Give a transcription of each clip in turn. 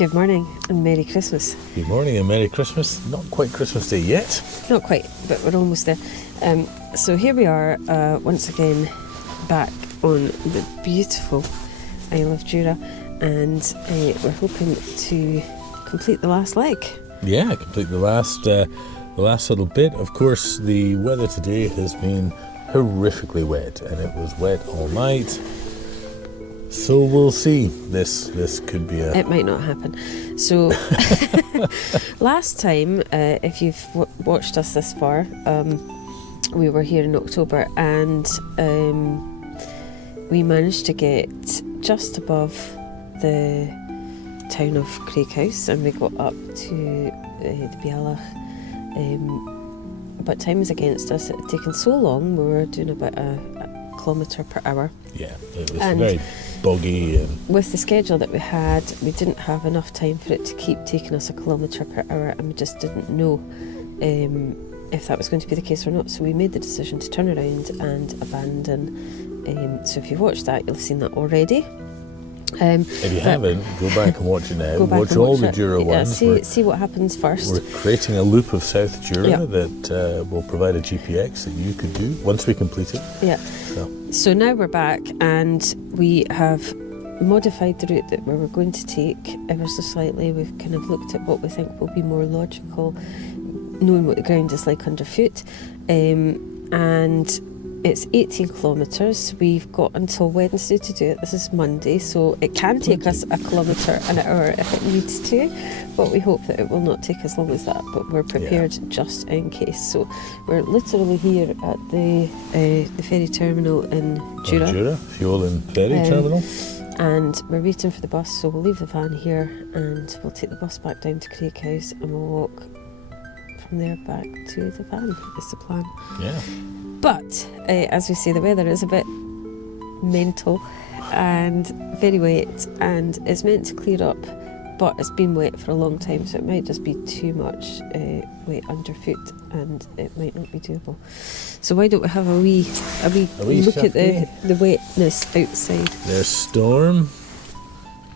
Good morning and Merry Christmas. Good morning and Merry Christmas. Not quite Christmas Day yet. Not quite, but we're almost there. So here we are once again back on the beautiful Isle of Jura, and we're hoping to complete the last leg. Yeah, complete the last little bit. Of course, the weather today has been horrifically wet, and it was wet all night. So we'll see. This could be a... It might not happen. So last time, if you've watched us this far, we were here in October, and we managed to get just above the town of Craighouse, and we got up to the Bialach. But time was against us. It had taken so long. We were doing about a kilometre per hour. Yeah, it was very boggy. And with the schedule that we had, we didn't have enough time for it to keep taking us a kilometre per hour, and we just didn't know if that was going to be the case or not. So we made the decision to turn around and abandon. So if you've watched that, you'll have seen that already. If you haven't, go back and watch it now. Watch all the Jura ones. See what happens first. We're creating a loop of South Jura that will provide a GPX that you could do once we complete it. Yeah. So now we're back, and we have modified the route that we were going to take ever so slightly. We've kind of looked at what we think will be more logical, knowing what the ground is like underfoot. And it's 18 kilometres. We've got until Wednesday to do it. This is Monday, so it can take us a kilometre an hour if it needs to, but we hope that it will not take as long as that, but we're prepared just in case. So we're literally here at the ferry terminal in Jura. Jura, fuel and ferry terminal. And we're waiting for the bus, so we'll leave the van here and we'll take the bus back down to Craighouse, and we'll walk from there back to the van, is the plan. Yeah. But as we say, the weather is a bit mental and very wet, and it's meant to clear up, but it's been wet for a long time, so it might just be too much wet underfoot, and it might not be doable. So why don't we have a wee look at the wetness outside? There's storm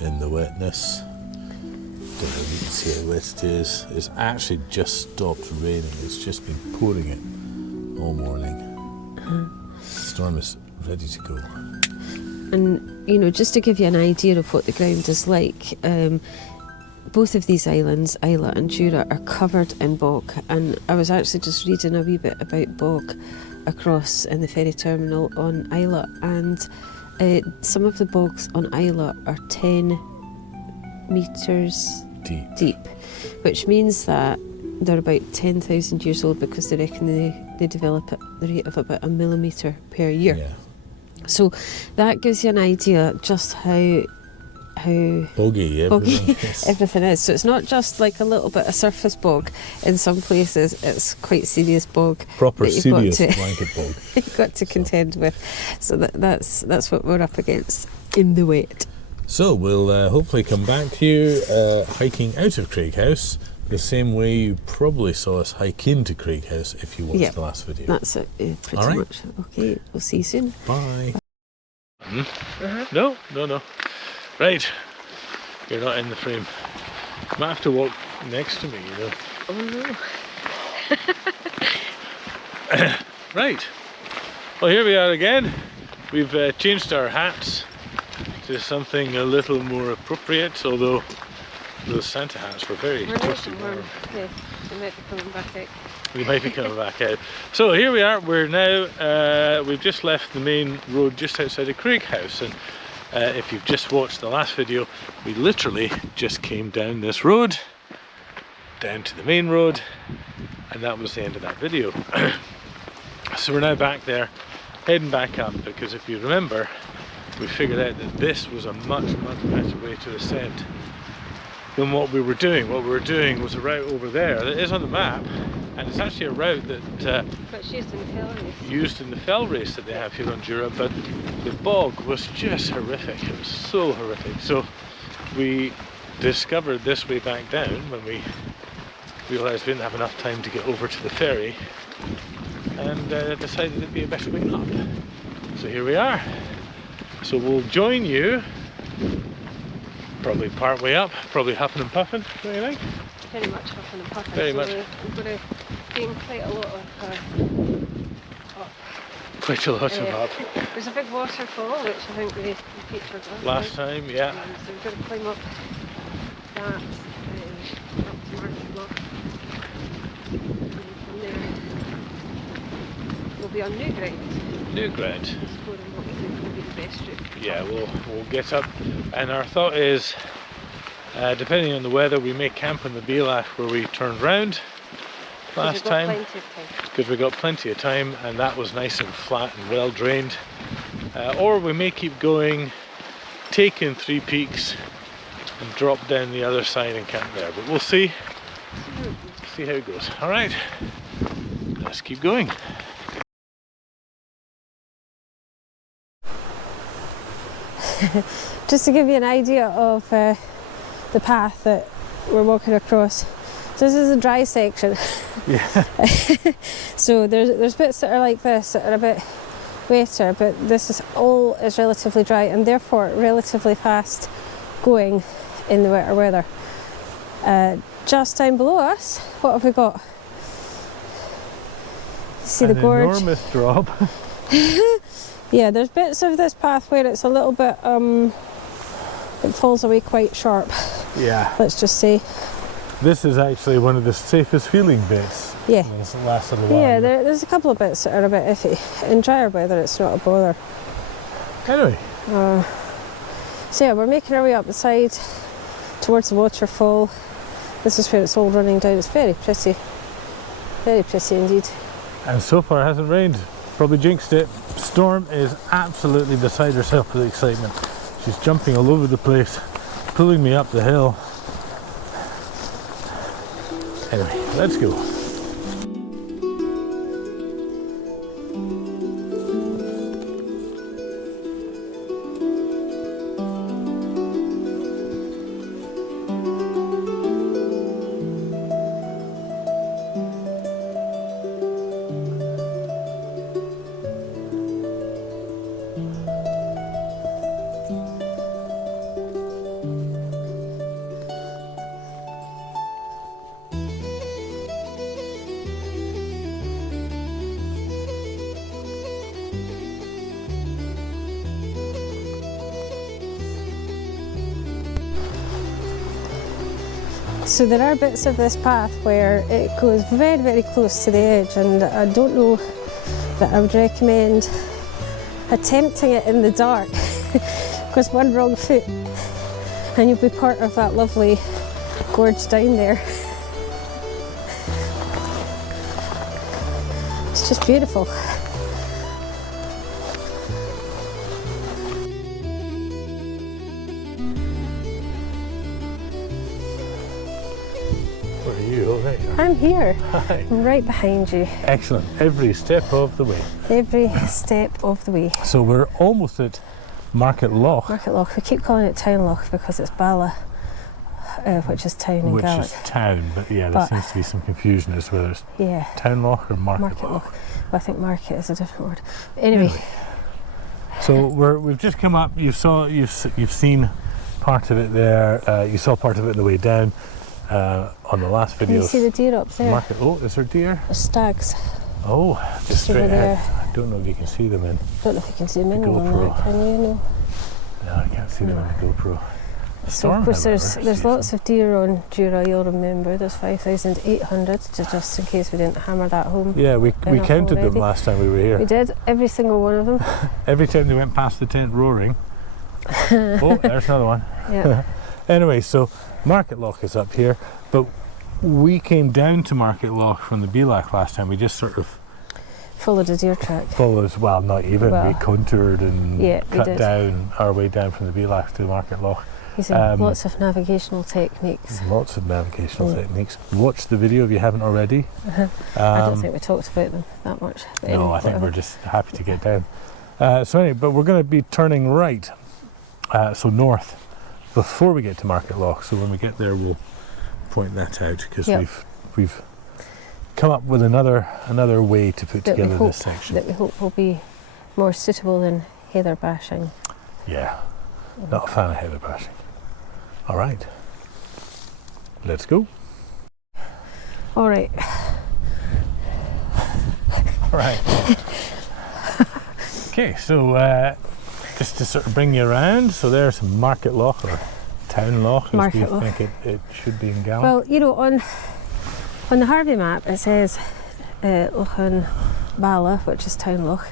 in the wetness. Don't know if you can see how wet it is. It's actually just stopped raining. It's just been pouring it all morning. The storm is ready to go. And just to give you an idea of what the ground is like, both of these islands, Isla and Jura, are covered in bog, and I was actually just reading a wee bit about bog across in the ferry terminal on Isla, and some of the bogs on Isla are 10 metres deep, which means that they're about 10,000 years old, because they reckon they develop at the rate of about 1 millimetre per year. Yeah. So that gives you an idea just how boggy everything is. So it's not just like a little bit of surface bog. In some places, it's quite serious bog. Proper serious blanket bog. You've got to contend with. So that's what we're up against in the wet. So we'll hopefully come back to you hiking out of Craighouse the same way you probably saw us hike into Craighouse if you watched the last video. That's it, pretty much. Okay, we'll see you soon. Bye. No. Right, you're not in the frame. You might have to walk next to me, Oh no. Right, well here we are again. We've changed our hats to something a little more appropriate, although those Santa hats were very close to warm. Yeah, they might be coming back out. We might be coming back out. So here we are, we're now, we've just left the main road just outside of Craighouse, and if you've just watched the last video, we literally just came down this road, down to the main road, and that was the end of that video. So we're now back there, heading back up, because if you remember, we figured out that this was a much better way to ascend than what we were doing. What we were doing was a route over there that is on the map, and it's actually a route that used in the fell race that they have here on Jura, but the bog was just horrific. It was so horrific. So we discovered this way back down when we realised we didn't have enough time to get over to the ferry, and decided it'd be a better way up. So here we are. So we'll join you Probably part way up, probably huffing and puffing, don't you think? Very much huffing and puffing. Very so much. We're going to gain quite a lot of up. Quite a lot of up. There's a big waterfall which I think we featured Last time, yeah. So we're going to climb up that up to Market Loch. And from there we'll be on new ground. New ground. Exploring what we think will be the best route. Yeah, we'll get up, and our thought is, depending on the weather, we may camp on the Beelach where we turned round last time, because we got plenty of time and that was nice and flat and well drained. Or we may keep going, take in Three Peaks and drop down the other side and camp there, but we'll see how it goes. All right, let's keep going. Just to give you an idea of the path that we're walking across. So this is a dry section. Yeah. So there's bits that are like this that are a bit wetter, but this is relatively dry and therefore relatively fast going in the wetter weather. Just down below us, what have we got? See the gorge? An enormous drop. Yeah, there's bits of this path where it's a little bit, it falls away quite sharp. Yeah. Let's just say. This is actually one of the safest feeling bits. Yeah. This last little while. Yeah, there's a couple of bits that are a bit iffy. In drier weather, it's not a bother. Anyway. So yeah, we're making our way up the side towards the waterfall. This is where it's all running down. It's very pretty indeed. And so far it hasn't rained. Probably jinxed it. Storm is absolutely beside herself with excitement. She's jumping all over the place, pulling me up the hill. Anyway, let's go. So there are bits of this path where it goes very, very close to the edge, and I don't know that I would recommend attempting it in the dark because one wrong foot and you'll be part of that lovely gorge down there. It's just beautiful. I'm here. Hi. I'm right behind you. Excellent. Every step of the way. Every step of the way. So we're almost at Market Loch. Market Loch. We keep calling it Town Loch because it's Bala, which is town in Gaelic. Which is town, but yeah, there seems to be some confusion as to whether it's Town Loch or Market Loch. Well, I think market is a different word. Anyway. So we've just come up. You've seen part of it there. You saw part of it on the way down. On the last video. Can you see the deer up there? Market. Oh, is there deer? There's stags. Oh, just straight ahead. There. I don't know if you can see them in. Don't know if you can see them in GoPro. Can you? No. No, I can't see them in the GoPro. So of course there's lots of deer on Jura. You'll remember there's 5,800. Just in case we didn't hammer that home. Yeah, we counted them last time we were here. We did, every single one of them. Every time they went past the tent roaring. Oh, there's another one. Yeah. Anyway, so Market Loch is up here, but we came down to Market Loch from the Beelach last time. We just sort of followed a deer track. Well, not even. We contoured and cut down our way down from the Beelach to Market Loch. Using lots of navigational techniques. Lots of navigational techniques. Watch the video if you haven't already. I don't think we talked about them that much. But no, I think we're just happy to get down. So anyway, but we're going to be turning right, so north, before we get to Market Loch. So when we get there, we'll point that out because we've come up with another way to put together this section that we hope will be more suitable than heather bashing. Yeah, not a fan of heather bashing. All right, let's go. All right. All right. Okay, so just to sort of bring you around, so there's Market Loch, or Town Loch, as we think it should be in Galway. Well, you know, on the Harvey map it says Loch an Bala, which is Town Loch.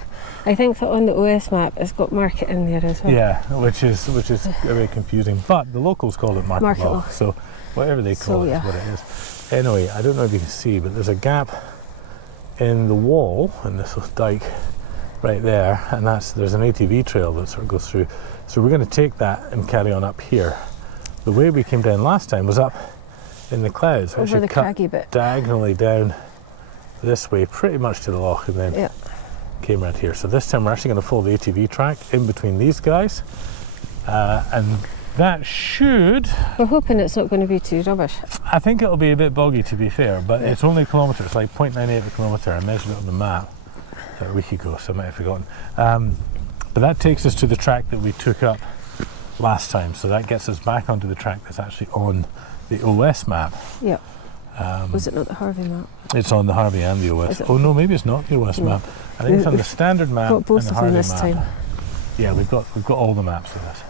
I think that on the OS map it's got Market in there as well. Yeah, which is very confusing. But the locals call it Market Loch, so whatever they call it is what it is. Anyway, I don't know if you can see, but there's a gap in the wall in this little dike right there, and there's an ATV trail that sort of goes through. So we're going to take that and carry on up here. The way we came down last time was up in the clouds. We over the craggy bit, diagonally down this way, pretty much to the loch, and then came around here. So this time we're actually going to follow the ATV track in between these guys, and that should... We're hoping it's not going to be too rubbish. I think it'll be a bit boggy, to be fair, but it's only a kilometre. It's like 0.98 a kilometre. I measured it on the map a week ago, so I might have forgotten. But that takes us to the track that we took up last time, so that gets us back onto the track that's actually on the OS map. Yeah. Was it not the Harvey map? It's on the Harvey and the OS. Oh no, maybe it's not the OS map. I think it's on the standard map got both and the of Harvey them this map. time. Yeah, we've got all the maps for this.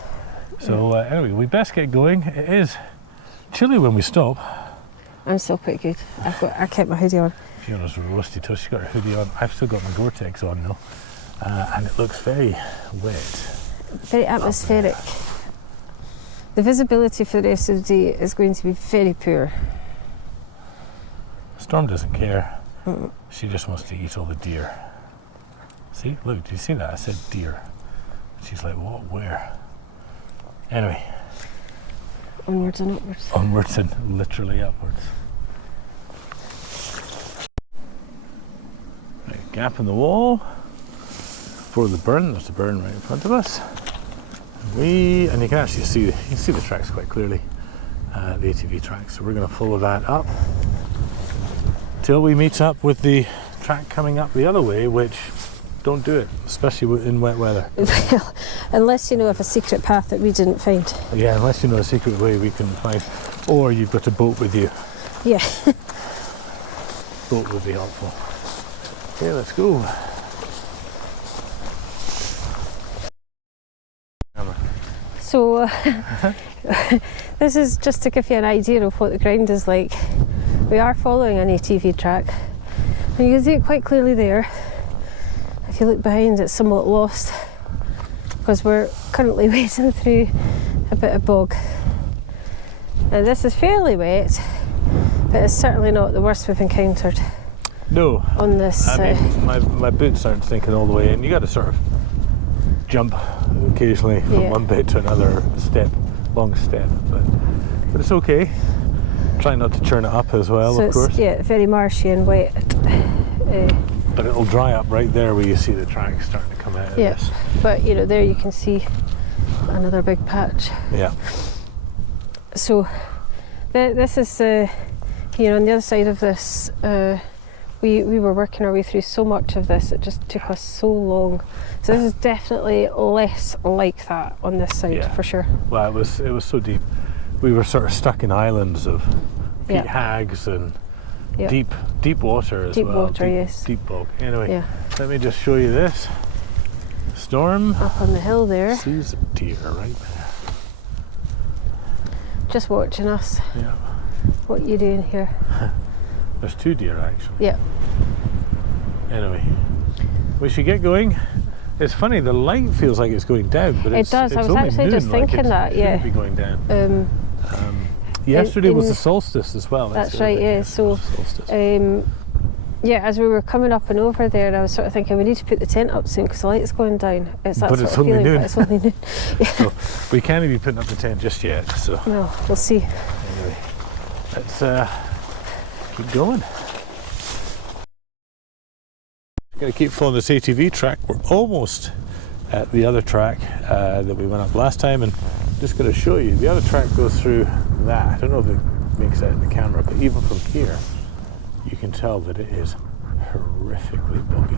So anyway, we best get going. It is chilly when we stop. I'm still pretty good. I kept my hoodie on. Fiona's rusty toast. She's got her hoodie on. I've still got my Gore-Tex on though, and it looks very wet. Very atmospheric. The visibility for the rest of the day is going to be very poor. Storm doesn't care. She just wants to eat all the deer. See, look, do you see that? I said deer. She's like, what, where? Anyway. Onwards and upwards. Onwards and literally upwards. Right, gap in the wall for the burn. There's the burn right in front of us. And you can actually see the tracks quite clearly, the ATV tracks. So we're going to follow that up till we meet up with the track coming up the other way, which don't do it, especially in wet weather. Well, unless you know of a secret path that we didn't find. Yeah, unless you know a secret way we can find, or you've got a boat with you. Yeah. Boat would be helpful. Okay, let's go. So this is just to give you an idea of what the ground is like. We are following an ATV track, and you can see it quite clearly there. If you look behind, it's somewhat lost because we're currently wading through a bit of bog. Now this is fairly wet, but it's certainly not the worst we've encountered. No. On this. I mean, my boots aren't sinking all the way in. You got to sort of jump occasionally from one bit to another long step, but it's okay. Try not to churn it up as well, so of course. Yeah, very marshy and wet. But it'll dry up right there where you see the track starting to come out of this. But you know, there you can see another big patch. Yeah. So this is, you know, on the other side of this, we were working our way through so much of this, it just took us so long. So this is definitely less like that on this side, for sure. Well, it was so deep. We were sort of stuck in islands of peat hags and deep water as well. Deep water, yes. Deep bog. Anyway, let me just show you this. Storm. Up on the hill there. Sees a deer right there. Just watching us. Yeah. What are you doing here? There's 2 deer actually. Yeah. Anyway, we should get going. It's funny, the light feels like it's going down, but it does. I was actually just thinking that. Yeah. It shouldn't be going down. Yesterday was the solstice as well. That's right. Yeah. So, yeah, as we were coming up and over there, I was sort of thinking we need to put the tent up soon because the light's going down. It's that but sort it's of only feeling, noon. but it's only noon. Yeah. So we can't be putting up the tent just yet. So no, we'll see. Anyway, let's keep going. Going to keep following this ATV track. We're almost at the other track that we went up last time, and I'm just going to show you. The other track goes through that. I don't know if it makes out in the camera, but even from here, you can tell that it is horrifically boggy,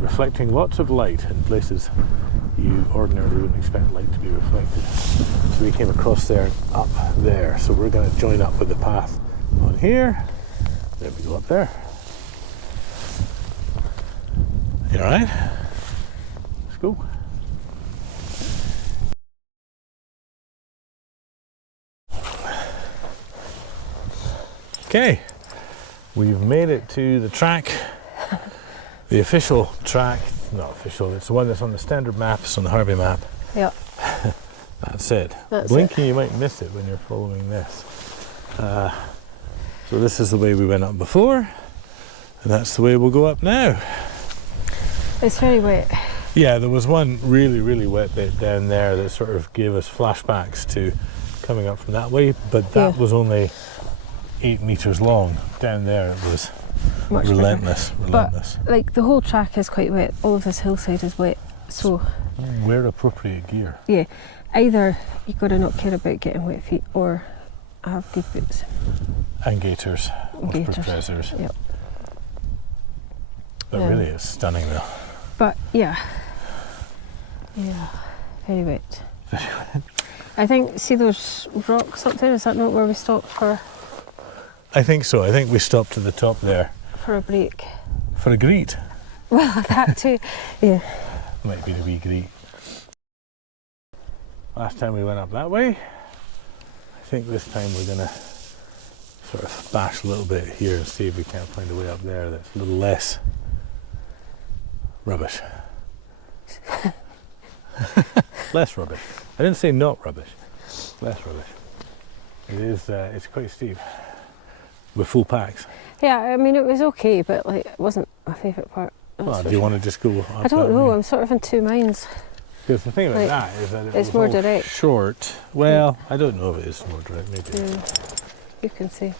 reflecting lots of light in places you ordinarily wouldn't expect light to be reflected. So we came across there and up there. So we're going to join up with the path on here. Then we go up there. You alright? Let's go. Okay, we've made it to the track, the official track. Not official, it's the one that's on the standard map, it's on the Harvey map. Yep. That's it. That's Blinking, you might miss it when you're following this. So this is the way we went up before, and that's the way we'll go up now. It's very wet. Yeah, there was one really, really wet bit down there that sort of gave us flashbacks to coming up from that way, but that was only 8 meters long. Down there it was Much relentless. But like the whole track is quite wet. All of this hillside is wet. So wear appropriate gear. yeah, either you've got to not care about getting wet feet or have good boots. And gaiters. Pressers. Yep. But really it's stunning though. But yeah, very wet. I think, see those rocks up there, is that not where we stopped for? I think so. I think we stopped at the top there. For a break. For a greet. Well, that too, yeah. Might be the wee greet. Last time we went up that way. I think this time we're going to sort of bash a little bit here and see if we can't find a way up there that's a little less rubbish. Less rubbish. I didn't say not rubbish. Less rubbish. It is, it's quite steep. With full packs. Yeah, I mean it was okay, but like it wasn't my favourite part. Well, do you want to just go up I don't know, way? I'm sort of in two minds. Because the thing about like, that is that it's more direct. Short. Well, I don't know if it is more direct, maybe. You can see.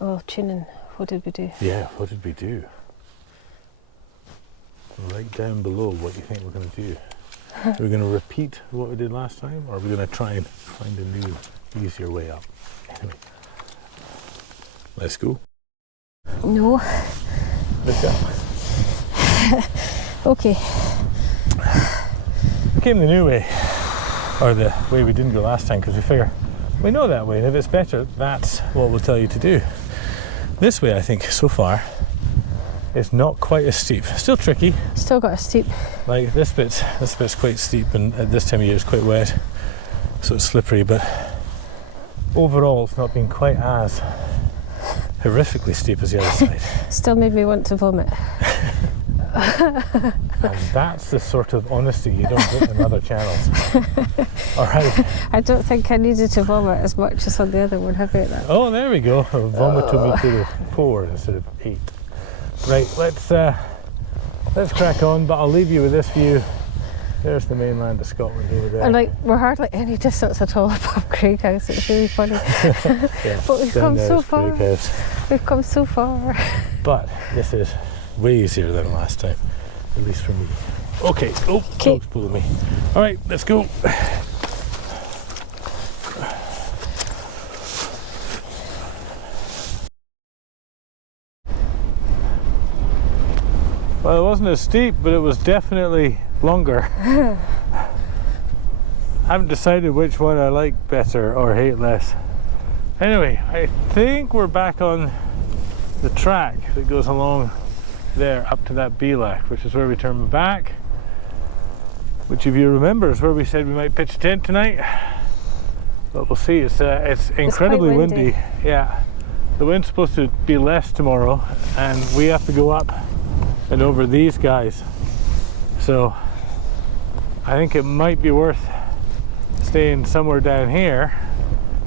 Oh, tuning. What did we do? Yeah, what did we do? Write down below what you think we're going to do. Are we going to repeat what we did last time, or are we going to try and find a new, easier way up? Anyway, let's go. No. Let's go. Okay. We came the new way, or the way we didn't go last time, because we figure we know that way, and if it's better, that's what we'll tell you to do. This way, I think, so far, is not quite as steep. Still tricky. Still got a steep. Like this bit's quite steep, and at this time of year it's quite wet, so it's slippery, but overall it's not been quite as horrifically steep as the other side. Still made me want to vomit. And that's the sort of honesty you don't get in other channels. Alright. I don't think I needed to vomit as much as on the other one. How about that? Oh, there we go. Vomitometer 4 instead of 8. Right, let's crack on, but I'll leave you with this view. There's the mainland of Scotland over there. And like we're hardly any distance at all above Craighouse. It's really funny. Yeah, but we've come so far. Craighouse. We've come so far. But this is way easier than last time, at least for me. Okay, dog's pulling me. All right, let's go. Well, it wasn't as steep, but it was definitely longer. I haven't decided which one I like better or hate less. Anyway, I think we're back on the track that goes along there up to that Belach, which is where we turn back. Which, if you remember, is where we said we might pitch a tent tonight. But we'll see. It's incredibly windy. Yeah, the wind's supposed to be less tomorrow, and we have to go up and over these guys. So I think it might be worth staying somewhere down here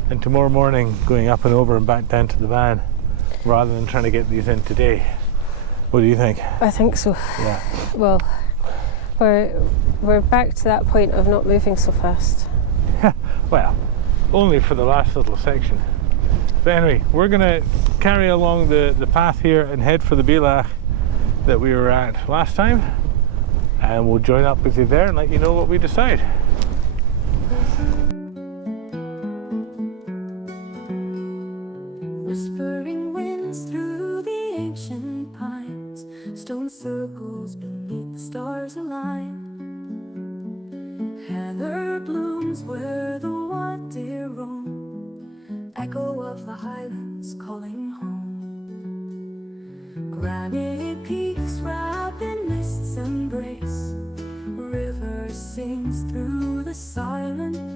and tomorrow morning going up and over and back down to the van rather than trying to get these in today. What do you think? I think so. Yeah. Well, we're back to that point of not moving so fast. Well, only for the last little section. But anyway, we're gonna carry along the path here and head for the Belach that we were at last time, and we'll join up with you there and let you know what we decide. Whispering winds through the ancient pines, Stone circles beneath the stars align. Heather blooms where the wild deer roam, echo of the highlands calling home. Granite peaks wrapped in mist's embrace, river sings through the silent